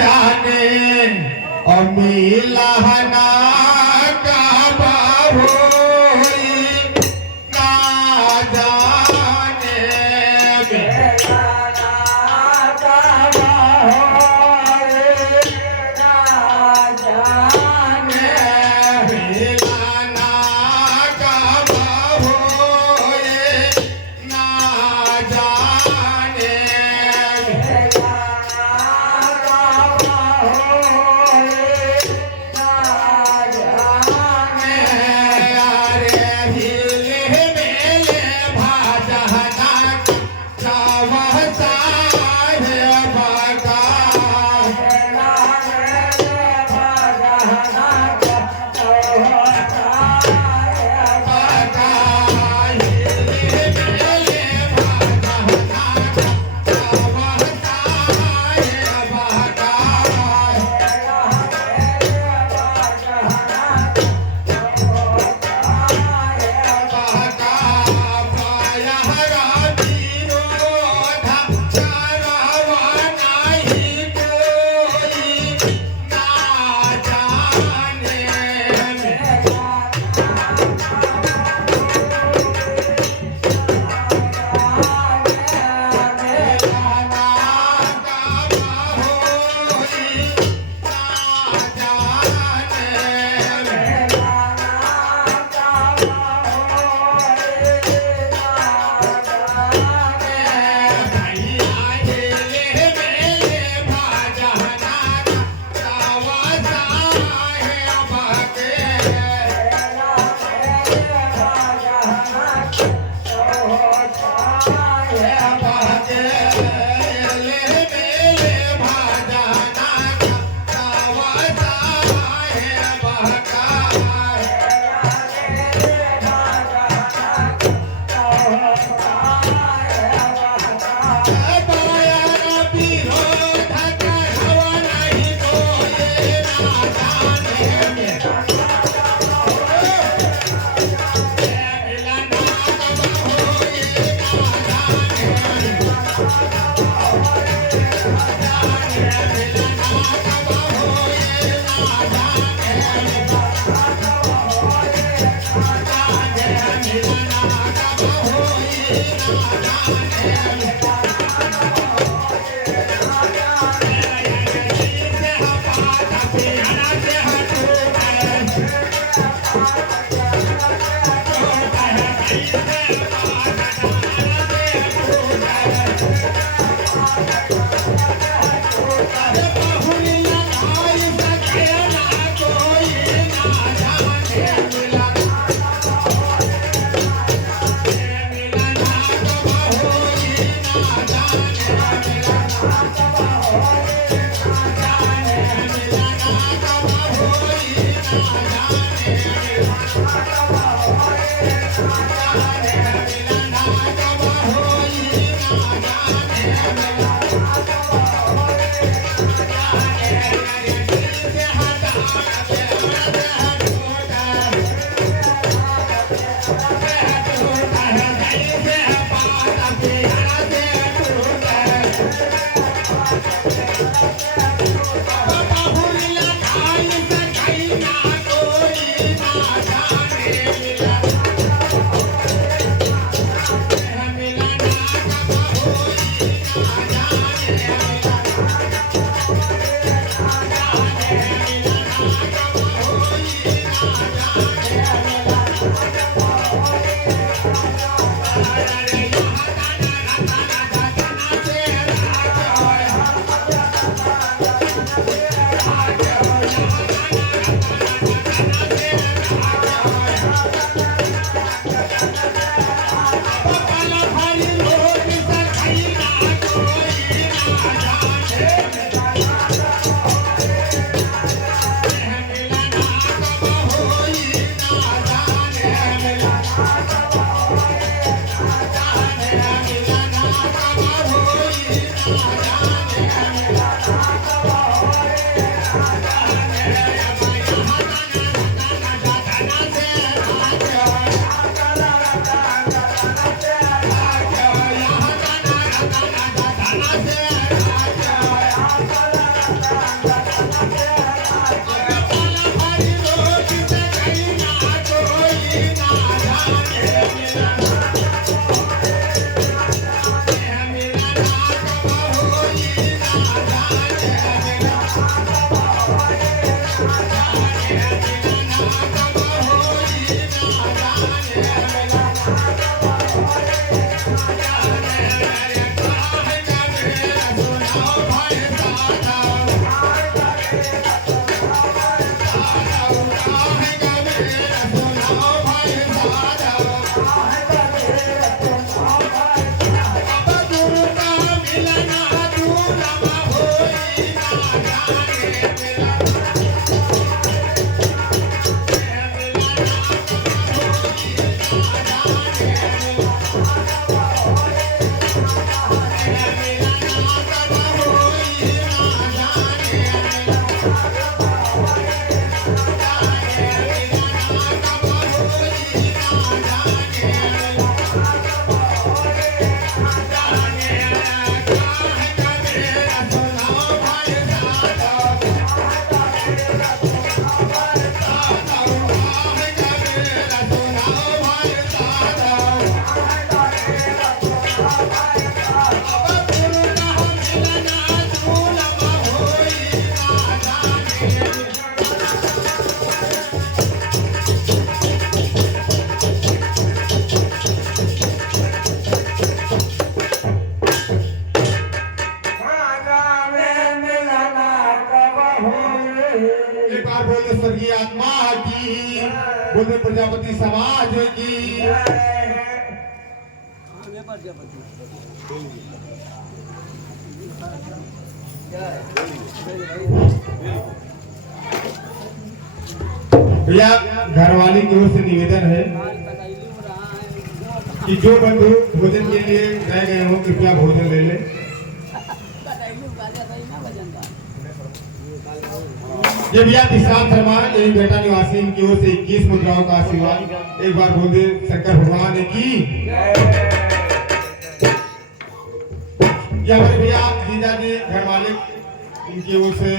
जाने अमीलहना का बाहोई ना जाने बेलाना का बाहोई ना जाने बेलाना का बाहोई ना जाने प्रजापति समाज की। भैया घरवाली की ओर से निवेदन है कि जो बंधु भोजन के लिए रह गए हो कृपया भोजन ले ले। ये भैया विश्राम शर्मा यही बेटा निवासी इनकी ओर से 21 मुद्राओं का आशीर्वाद। एक बार बोल दे शंकर भगवान की। ये हमारे भैया जीजा जी घर मालिक इनकी ओर से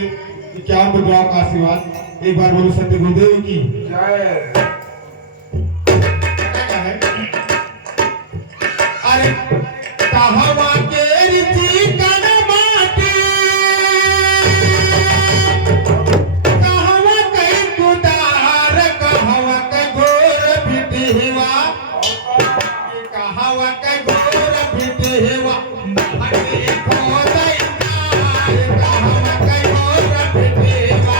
51 मुद्राओं का आशीर्वाद। एक बार बोलो सत्य गुरुदेव की जय। अरे कहवा के ऋषि कन माटी, कहवा कई कुदार, कहवा के गोर बिटिवा, कहवा के गोर बिटिवा, हटे खोदै नार, कहवा के गोर बिटिवा।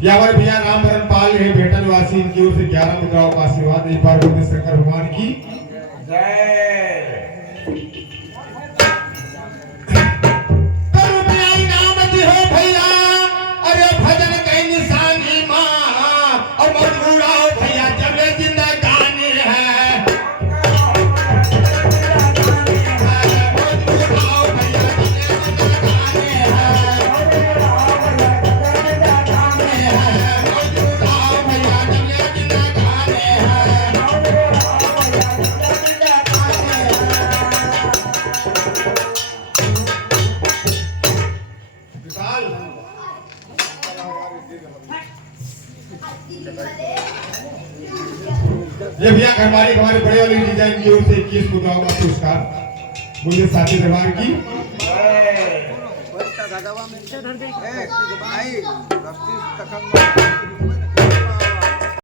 ये हमारे भैया राम भरण पाल है बेटा निवासी इनकी ओर से 11 मुद्राओं का आशीर्वाद। एक बार बोलते शंकर भगवान की जय। नाम जी हो भैया, अरे भजन कई निशानी माँ और मधुरा भैया जब जिंदगानी है। ये भैया घर मालिक हमारे बड़े वाली डिजाइन की ओर से 21 मुद्राओं का पुरस्कार। मुझे साथी दरबार की